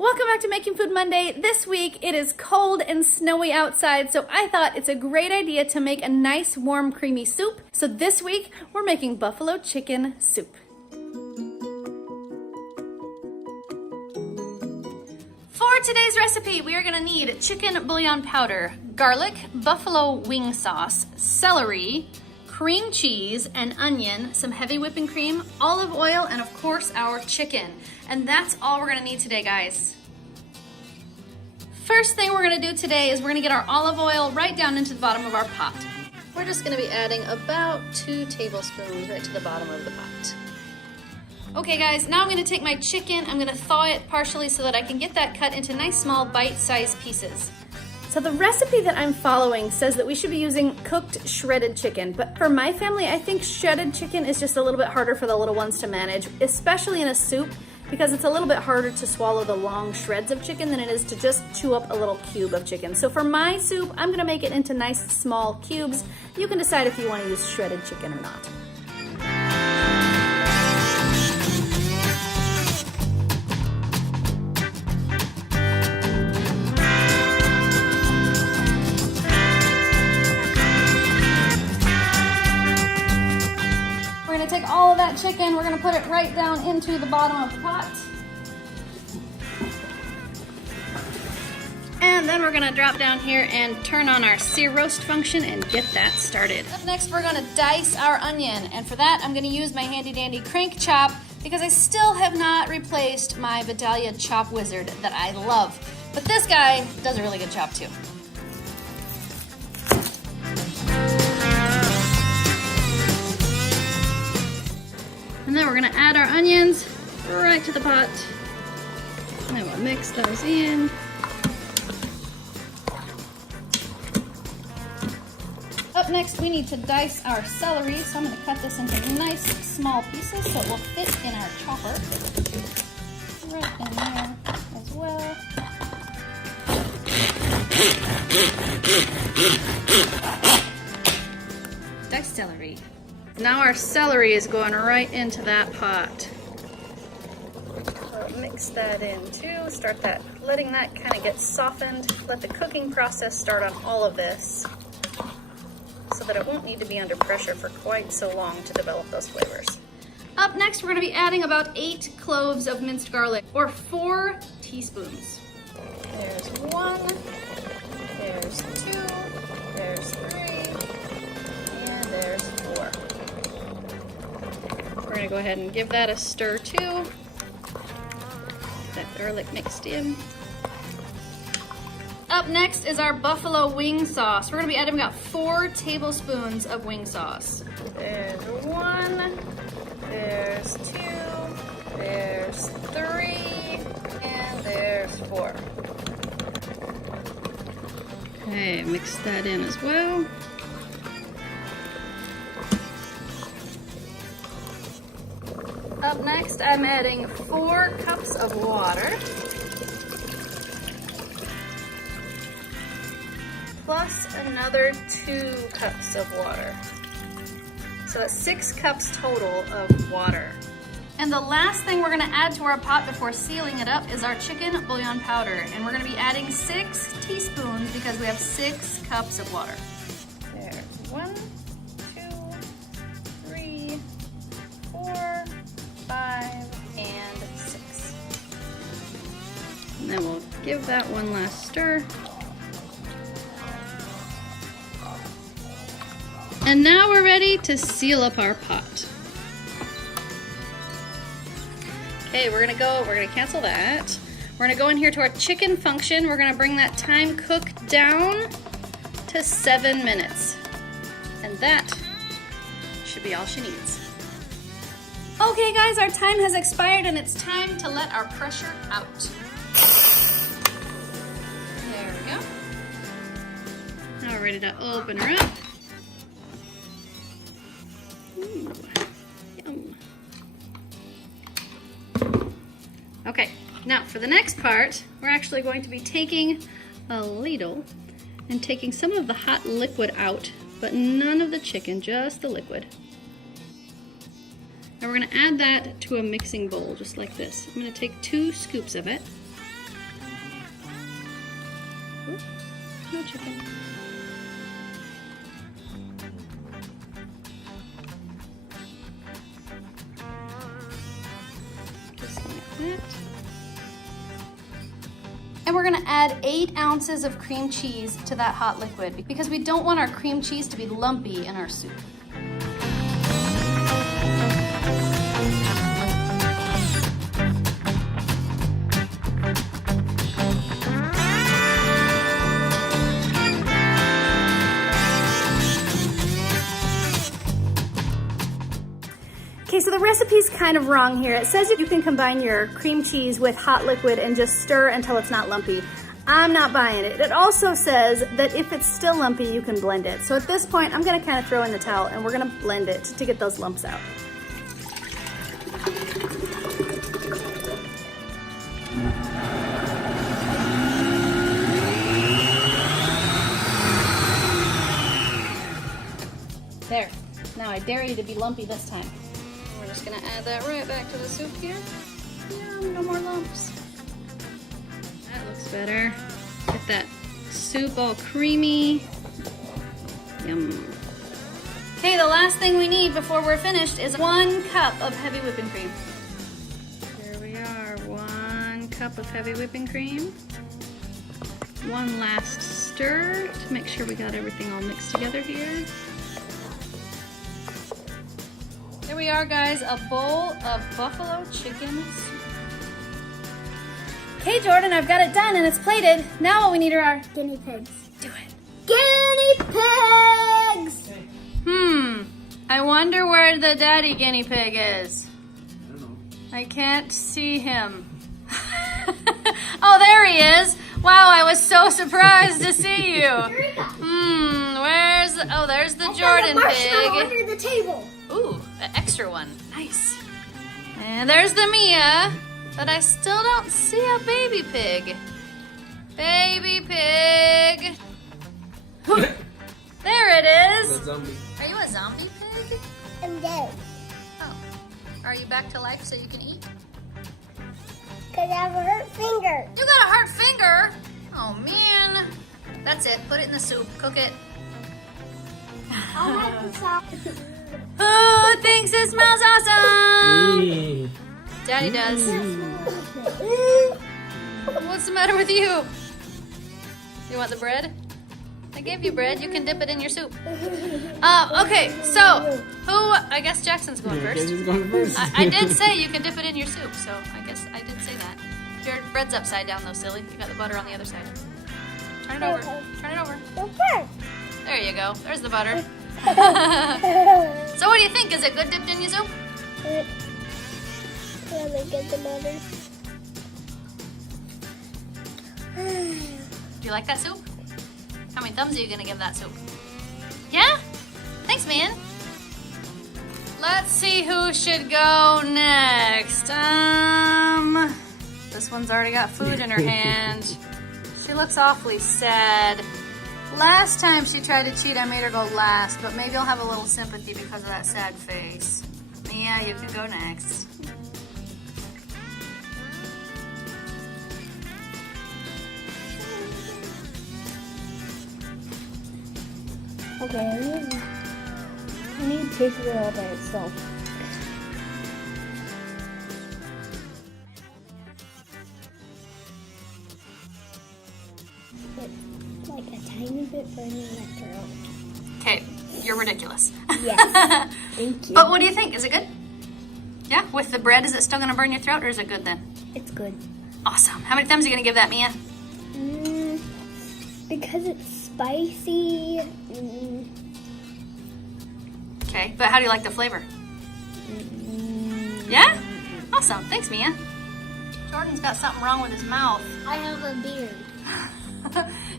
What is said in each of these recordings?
Welcome back to Making Food Monday. This week it is cold and snowy outside, so I thought it's a great idea to make a nice warm creamy soup. So this week we're making buffalo chicken soup. For today's recipe, we are going to need chicken bouillon powder, garlic, buffalo wing sauce, celery, cream cheese, an onion, some heavy whipping cream, olive oil, and of course our chicken. And that's all we're gonna need today, guys. First thing we're gonna do today is we're gonna get our olive oil right down into the bottom of our pot. We're just gonna be adding about 2 tablespoons right to the bottom of the pot. Okay guys, now I'm gonna take my chicken, I'm gonna thaw it partially so that I can get that cut into nice small bite-sized pieces. So the recipe that I'm following says that we should be using cooked shredded chicken, but for my family, I think shredded chicken is just a little bit harder for the little ones to manage, especially in a soup, because it's a little bit harder to swallow the long shreds of chicken than it is to just chew up a little cube of chicken. So for my soup, I'm gonna make it into nice small cubes. You can decide if you wanna use shredded chicken or not. Take all of that chicken, we're going to put it right down into the bottom of the pot. And then we're going to drop down here and turn on our sear roast function and get that started. Up next, we're going to dice our onion. And for that, I'm going to use my handy dandy crank chop because I still have not replaced my Vidalia chop wizard that I love. But this guy does a really good chop too. And then we're gonna add our onions right to the pot. And then we'll mix those in. Up next, we need to dice our celery. So I'm gonna cut this into nice small pieces so it will fit in our chopper. Right in there as well. Diced celery. Now our celery is going right into that pot. We'll mix that in too, start that, letting that kind of get softened. Let the cooking process start on all of this so that it won't need to be under pressure for quite so long to develop those flavors. Up next, we're going to be adding about 8 cloves of minced garlic, or 4 teaspoons. There's 1, there's 2, there's 3, and there's 4. We're going to go ahead and give that a stir too. Get that garlic mixed in. Up next is our buffalo wing sauce. We're going to be adding about 4 tablespoons of wing sauce. There's 1, there's 2, there's 3, and there's 4. Okay, mix that in as well. Up next, I'm adding 4 cups of water, plus another 2 cups of water. So that's 6 cups total of water. And the last thing we're gonna add to our pot before sealing it up is our chicken bouillon powder. And we're gonna be adding 6 teaspoons because we have 6 cups of water. There, 1, 2, 3, 4, 5, and 6. And then we'll give that one last stir. And now we're ready to seal up our pot. Okay, we're gonna cancel that. We're gonna go in here to our chicken function. We're gonna bring that time cook down to 7 minutes. And that should be all she needs. Okay guys, our time has expired and it's time to let our pressure out. There we go. Now we're ready to open her up. Ooh, yum. Okay, now for the next part, we're actually going to be taking a ladle and taking some of the hot liquid out, but none of the chicken, just the liquid. And we're going to add that to a mixing bowl, just like this. I'm going to take 2 scoops of it. buffalo chicken. Just like that. And we're gonna add 8 ounces of cream cheese to that hot liquid because we don't want our cream cheese to be lumpy in our soup. Okay, so the recipe's kind of wrong here. It says that you can combine your cream cheese with hot liquid and just stir until it's not lumpy. I'm not buying it. It also says that if it's still lumpy, you can blend it. So at this point, I'm gonna kind of throw in the towel and we're gonna blend it to get those lumps out. There. Now I dare you to be lumpy this time. We're just gonna add that right back to the soup here. Yum, no more lumps. That looks better. Get that soup all creamy. Yum. Okay, the last thing we need before we're finished is 1 cup of heavy whipping cream. Here we are, 1 cup of heavy whipping cream. 1 last stir to make sure we got everything all mixed together here. Here we are, guys, a bowl of buffalo chicken soup. Okay, Jordan, I've got it done and it's plated. Now all we need are our Guinea pigs. do it. Guinea pigs! I wonder where the daddy guinea pig is. I don't know. I can't see him. Oh, there he is. Wow, I was so surprised to see you. Where's, oh, there's the Jordan Marshmallow pig. under the table. Ooh, an extra one. Nice. And there's the Mia, but I still don't see a baby pig. Baby pig. There it is. That zombie. Are you a zombie pig? I'm dead. Oh. Are you back to life so you can eat? Because I have a hurt finger. You got a hurt finger? Oh man. That's it. Put it in the soup. Cook it. I'll have the sauce. Who thinks it smells awesome? Daddy does. What's the matter with you? You want the bread? I gave you bread. You can dip it in your soup. Okay, so who? I guess Jackson's going first. Jason's going first. I did say you can dip it in your soup, so I guess I did say that. Your bread's upside down though, silly. You got the butter on the other side. Turn it over. Turn it over. Okay. There you go. There's the butter. So what do you think? Is it good dipped in your soup? Let me get the butter. Do you like that soup? How many thumbs are you gonna give that soup? Yeah? Thanks, man. Let's see who should go next. This one's already got food in her hand. She looks awfully sad. Last time she tried to cheat, I made her go last, but maybe I'll have a little sympathy because of that sad face. Mia, you can go next. Okay, I need to taste it all by itself. It's like a tiny bit burning my throat. Okay, you're ridiculous. Yes, thank you. But what do you think? Is it good? Yeah? With the bread, is it still gonna burn your throat or is it good then? It's good. Awesome. How many thumbs are you gonna give that, Mia? Because it's spicy. Okay, but how do you like the flavor? Yeah? Awesome. Thanks, Mia. Jordan's got something wrong with his mouth. I have a beard.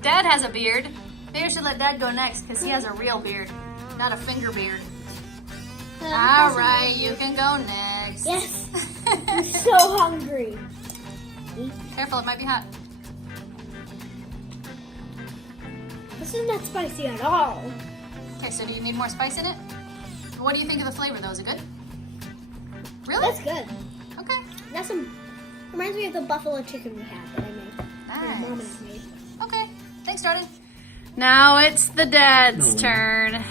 Dad has a beard. Maybe I should let Dad go next because he has a real beard, not a finger beard. All right, you can go next. Yes. I'm so hungry. Careful, it might be hot. This is not spicy at all. Okay, so do you need more spice in it? What do you think of the flavor though? Is it good? Really? That's good. Okay. That's reminds me of the buffalo chicken we had that I made. Nice. My mom and I made. Okay. Thanks, Jordan. Now it's the dad's No. turn.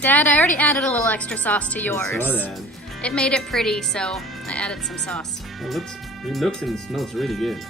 Dad, I already added a little extra sauce to yours. I saw that. It made it pretty, so I added some sauce. It looks and smells really good.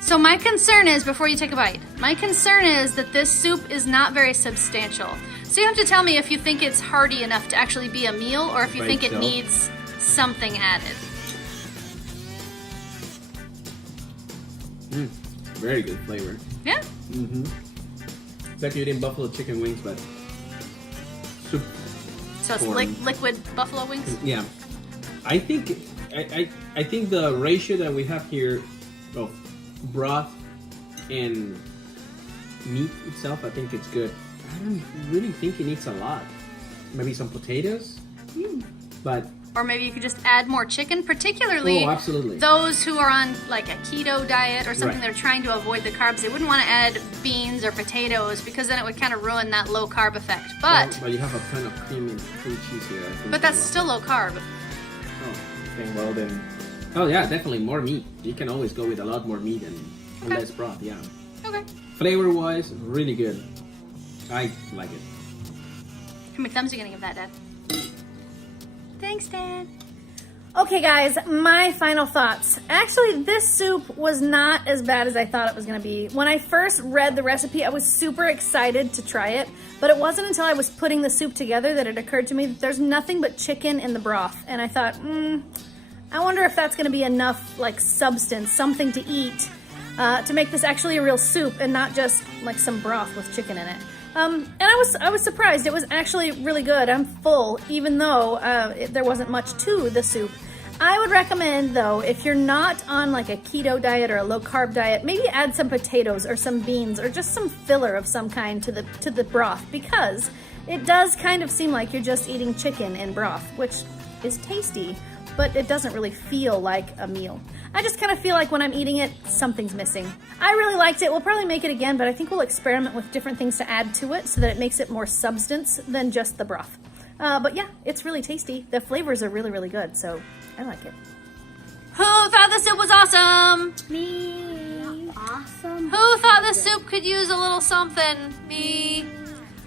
So my concern is, before you take a bite, my concern is that this soup is not very substantial. So you have to tell me if you think it's hearty enough to actually be a meal, or if you By think it itself? needs something added. Very good flavor. Yeah? It's like eating buffalo chicken wings, but soup. So it's Corn. liquid buffalo wings? Yeah. I think I think the ratio that we have here of broth and meat itself, I think it's good. I don't really think it needs a lot. Maybe some potatoes, but Or maybe you could just add more chicken, particularly oh, absolutely. those who are on like a keto diet or something. Right. They're trying to avoid the carbs. They wouldn't want to add beans or potatoes because then it would kind of ruin that low carb effect. But you have a ton of cream cheese here. I think, but that's as still low carb. well. Oh, okay, well then. Oh yeah, definitely more meat. You can always go with a lot more meat and Okay. less broth. Yeah. Okay. Flavor-wise, really good. I like it. How many thumbs are you gonna give that, Dad? Thanks, Dad. Okay guys, my final thoughts. Actually, this soup was not as bad as I thought it was gonna be. When I first read the recipe, I was super excited to try it, but it wasn't until I was putting the soup together that it occurred to me that there's nothing but chicken in the broth. And I thought, I wonder if that's gonna be enough like substance, something to eat, to make this actually a real soup and not just like some broth with chicken in it. And I was surprised. It was actually really good. I'm full, even though there wasn't much to the soup. I would recommend, though, if you're not on like a keto diet or a low carb diet, maybe add some potatoes or some beans or just some filler of some kind to the broth, because it does kind of seem like you're just eating chicken in broth, which is tasty, but it doesn't really feel like a meal. I just kind of feel like when I'm eating it, something's missing. I really liked it. We'll probably make it again, but I think we'll experiment with different things to add to it so that it makes it more substance than just the broth. But yeah, it's really tasty. The flavors are really, really good, so I like it. Who thought the soup was awesome? Me. Awesome. Who thought the soup could use a little something? Me.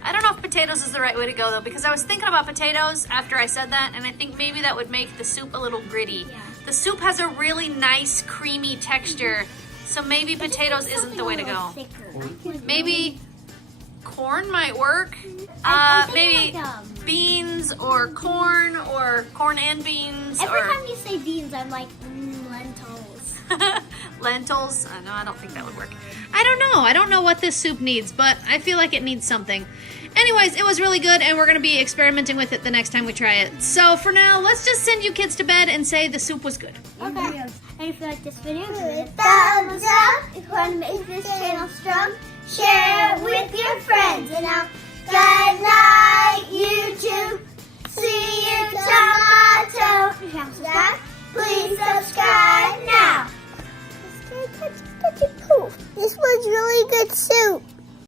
I don't know if potatoes is the right way to go though, because I was thinking about potatoes after I said that, and I think maybe that would make the soup a little gritty. Yeah. The soup has a really nice creamy texture, so maybe potatoes isn't the way to go. Maybe corn might work. Maybe beans or corn and beans. Every or time you say beans, I'm like, lentils. lentils. No, I don't think that would work. I don't know. I don't know what this soup needs, but I feel like it needs something. Anyways, it was really good, and we're going to be experimenting with it the next time we try it. So for now, let's just send you kids to bed and say the soup was good. Okay. And if you like this video, give it a thumbs up. If you want to make this channel strong, share it with your friends. And now, good night, YouTube. See you tomorrow.